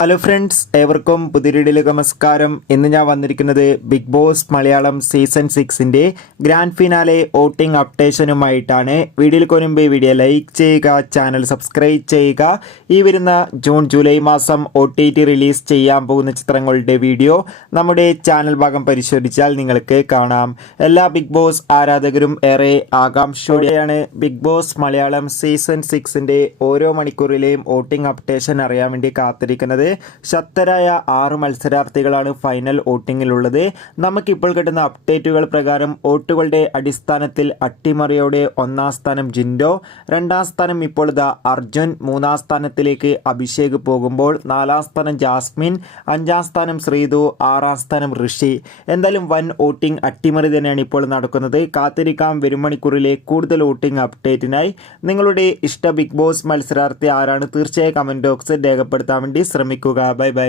Hello friends ഏവർക്കും പുതിരിടിലേക്ക് നമസ്കാരം. ഇന്ന് ഞാൻ വന്നിരിക്കുന്നത് ബിഗ് ബോസ് മലയാളം സീസൺ സിക്സിന്റെ ഗ്രാൻഡ് ഫിനാലെ വോട്ടിംഗ് അപ്ഡേഷനുമായിട്ടാണ് വീഡിയോയിൽ കൊനുമ്പ് വീഡിയോ ലൈക്ക് ചെയ്യുക ചാനൽ സബ്സ്ക്രൈബ് ചെയ്യുക. ഈ വരുന്ന ജൂൺ ജൂലൈ മാസം ഒ റിലീസ് ചെയ്യാൻ പോകുന്ന ചിത്രങ്ങളുടെ വീഡിയോ നമ്മുടെ ചാനൽ ഭാഗം പരിശോധിച്ചാൽ നിങ്ങൾക്ക് കാണാം. എല്ലാ ബിഗ് ബോസ് ആരാധകരും ഏറെ ആകാംക്ഷയോടെയാണ് ബിഗ് ബോസ് മലയാളം സീസൺ സിക്സിന്റെ ഓരോ മണിക്കൂറിലെയും വോട്ടിംഗ് അപ്ഡേഷൻ അറിയാൻ വേണ്ടി കാത്തിരിക്കുന്നത്. ശക്തരായ ആറ് മത്സരാർത്ഥികളാണ് ഫൈനൽ വോട്ടിങ്ങിലുള്ളത്. നമുക്കിപ്പോൾ കിട്ടുന്ന അപ്ഡേറ്റുകൾ പ്രകാരം വോട്ടുകളുടെ അടിസ്ഥാനത്തിൽ അട്ടിമറിയോടെ ഒന്നാം സ്ഥാനം ജിൻഡോ രണ്ടാം സ്ഥാനം ഇപ്പോൾ ദ അർജുൻ മൂന്നാം സ്ഥാനത്തിലേക്ക് അഭിഷേക് പോകുമ്പോൾ നാലാം സ്ഥാനം ജാസ്മിൻ അഞ്ചാം സ്ഥാനം ശ്രീതു ആറാം സ്ഥാനം ഋഷി. എന്തായാലും വൻ വോട്ടിംഗ് അട്ടിമറി തന്നെയാണ് ഇപ്പോൾ നടക്കുന്നത്. കാത്തിരിക്കാം വരും മണിക്കൂറിലെ കൂടുതൽ വോട്ടിംഗ് അപ്ഡേറ്റിനായി. നിങ്ങളുടെ ഇഷ്ട ബിഗ് ബോസ് മത്സരാർത്ഥി ആരാണ്? തീർച്ചയായും കമന്റ് ബോക്സിൽ രേഖപ്പെടുത്താൻ വേണ്ടി ശ്രമിക്കുക. మీకు బై బై